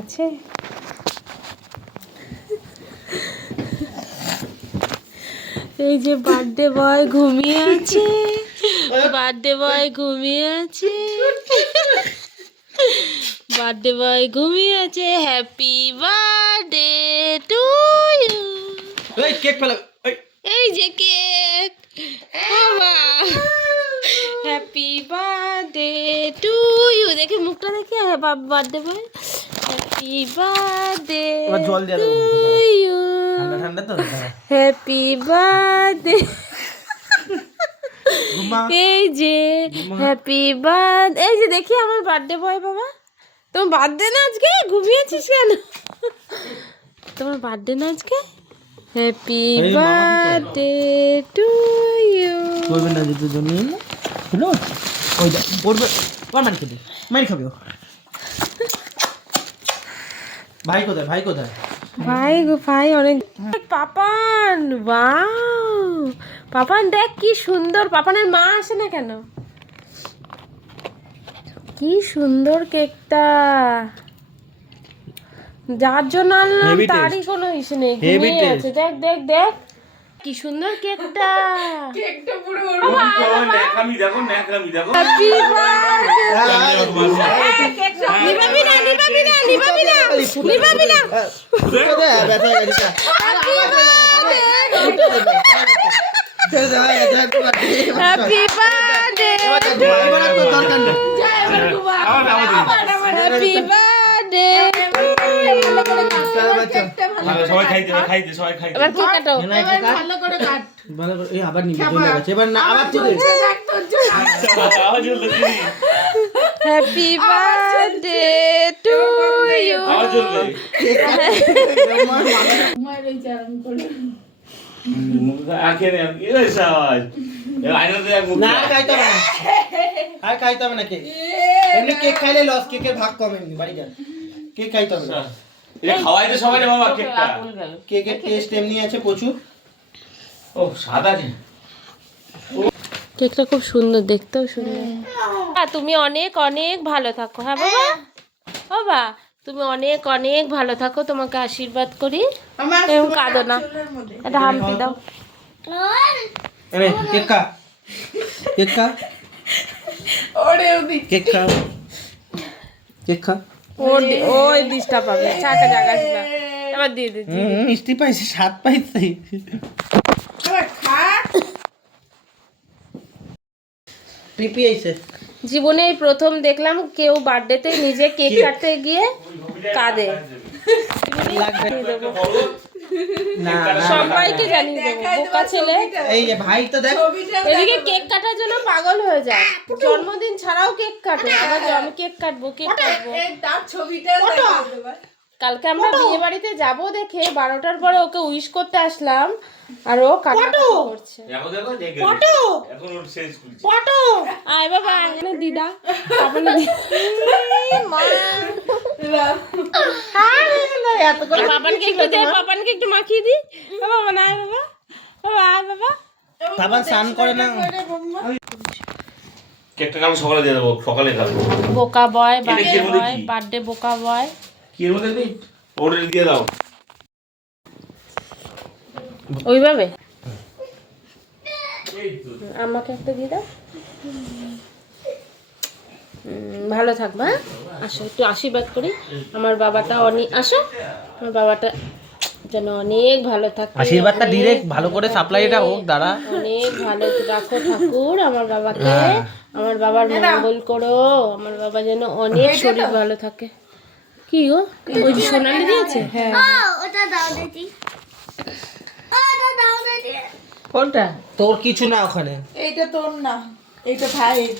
আছে এই যে বার্থডে বয় ঘুমিয়ে আছে, বার্থডে বয় ঘুমিয়ে আছে, বার্থডে বয় ঘুমিয়ে আছে। Happy birthday to you. এই কেক ফেলা, এই যে কেক বাবা। Happy birthday to you. দেখে মুখটা দেখে বার্থডে বয়। হ্যাপি বার্থডে জল দিয়ে টু ইউ। ঠান্ডা ঠান্ডা তো হ্যাপি বার্থডে। ঘুমা। এই যে হ্যাপি বার্থডে। এই যে দেখি আমার বার্থডে বয় বাবা। তোমার বার্থডে না আজকে? ঘুমিয়েছিস কেন? তোমার বার্থডে না আজকে? Happy birthday to you. করবে না যে দুজন নিয়ে হলো ওই যা পড়বে ওর মার খেতে মার খাবে ও। ভাই কোথায়, ভাই কোথায়? ভাই গো ভাই অনেক। পাপান, ওয়াও পাপান দেখ কি সুন্দর। পাপানের মা আসে না কেন? কি সুন্দর কেকটা, যার জন্য আনলাম Heavy তারই taste. কোনো ইস্যু নেই, Heavy ঘুমিয়ে taste. আছে। দেখ দেখ দেখ কি সুন্দর কেকটা। কেকটা পুরো ন্যাকামি দেখো, ন্যাকামি দেখো। Happy birthday. নিবাবি না নিবাবি না নিবাবি না নিবাবি না। কোথায় ব্যথা গেছে? Happy birthday. দরকার নেই। Happy birthday. সবাই খাইতে খাইতে সবাই খাইতে। এবার কেক কাটো। ভালো করে কাট। ভালো করে এই আবার নিবি চলে গেছে এবার না আবার তুই আওয়াজ হলো কি? Happy birthday to you. আওয়াজ হলো। মায়ের এই চারণ করে আখে নে কি হইছে আওয়াজ? এ আইনাতে এক মুখ। না আর খাইতে হবে না, আর খাইতে হবে না কেক। এমনি কেক খাইলে লস, কেকের ভাগ কম এমনি বাড়ি যান। কেক খাইতে হবে না, এটা খাওয়াইতে সবাই রে বাবা কেকটা। কেকের টেস্ট এমনি আছে প্রচুর। ও সাদা রে। কেকটা খুব সুন্দর, দেখতেও সুন্দর। তুমি অনেক অনেক ভালো থাকো। হ্যাঁ বাবা, বাবা তুমি অনেক অনেক ভালো থাকো, তোমাকে আশীর্বাদ করি। এরকম কাঁদো না, একটা হাম্পি দাও। আরে কেক খা, কেক খা, ওরে ওদি কেক খা, কেক খা। ওই ডিশটা পাবে, চাকা জায়গা ছিল। এবার দিয়ে দিচ্ছি। মিষ্টি পাইছে, স্বাদ পাইছে। খা পিপি আইছে। জীবনে এই প্রথম দেখলাম কেউ বার্থডেতে নিজে কেক কাটতে গিয়ে কাঁদে। লাগবে না না, সবাইকে জানিয়ে দেবো, বোকা ছেলে। এই যে ভাই তো দেখ, এদিকে কেক কাটার জন্য পাগল হয়ে যায়, জন্মদিন ছাড়াও কেক কাটে। আবার আমি কেক কাটবো, কেক কাটবো। তার ছবিটা দেখাই দেবা। কালকে আমরা বিয়ে বাড়িতে যাবো দেখে 12টার পরে ওকে উইশ করতে আসলাম, আর ও কান্নাকাটি করছে। দেখো দেখো দেখো। এখন ওর শেষ করছি। আয় বাবা, এখানে দিদা পাপানে পাপানকে একটু দে, পাপানকে একটু মাখিয়ে দি। বাবা না, আয় বাবা, বাবা আয় বাবা। সাবান স্নান করে না। কেকটা কাল সকালে দিয়ে দেবো, সকালে খাবো। বোকা বয়, এটা বার্থডে কি এর মধ্যে বয়, কি? বার্থডে বোকা বয়। কি এর মধ্যে নেই? ওটা দিয়ে দাও। ওইভাবে আমাকে একটা দিয়ে দাও। ভালো থাকবা। আসো একটু আশীর্বাদ করি। আমার বাবাটা অনেক, আসো, আমার বাবাটা যেন অনেক ভালো থাকে। আশীর্বাদটা ডিরেক্ট ভালো করে সাপ্লাইটা হোক দাঁড়া। অনেক ভালো রাখো ঠাকুর আমার বাবাকে। আমার বাবার মঙ্গল করো। আমার বাবা যেন অনেক শরীর ভালো থাকে। কি গো, ওই যে সোনালি দিয়েছে? হ্যাঁ, ওটা দাও দেখি। ওটা দাও দেখি। কোনটা? তোর কিছু না ওখানে। এইটা তোর না, এইটা ভাইয়ের।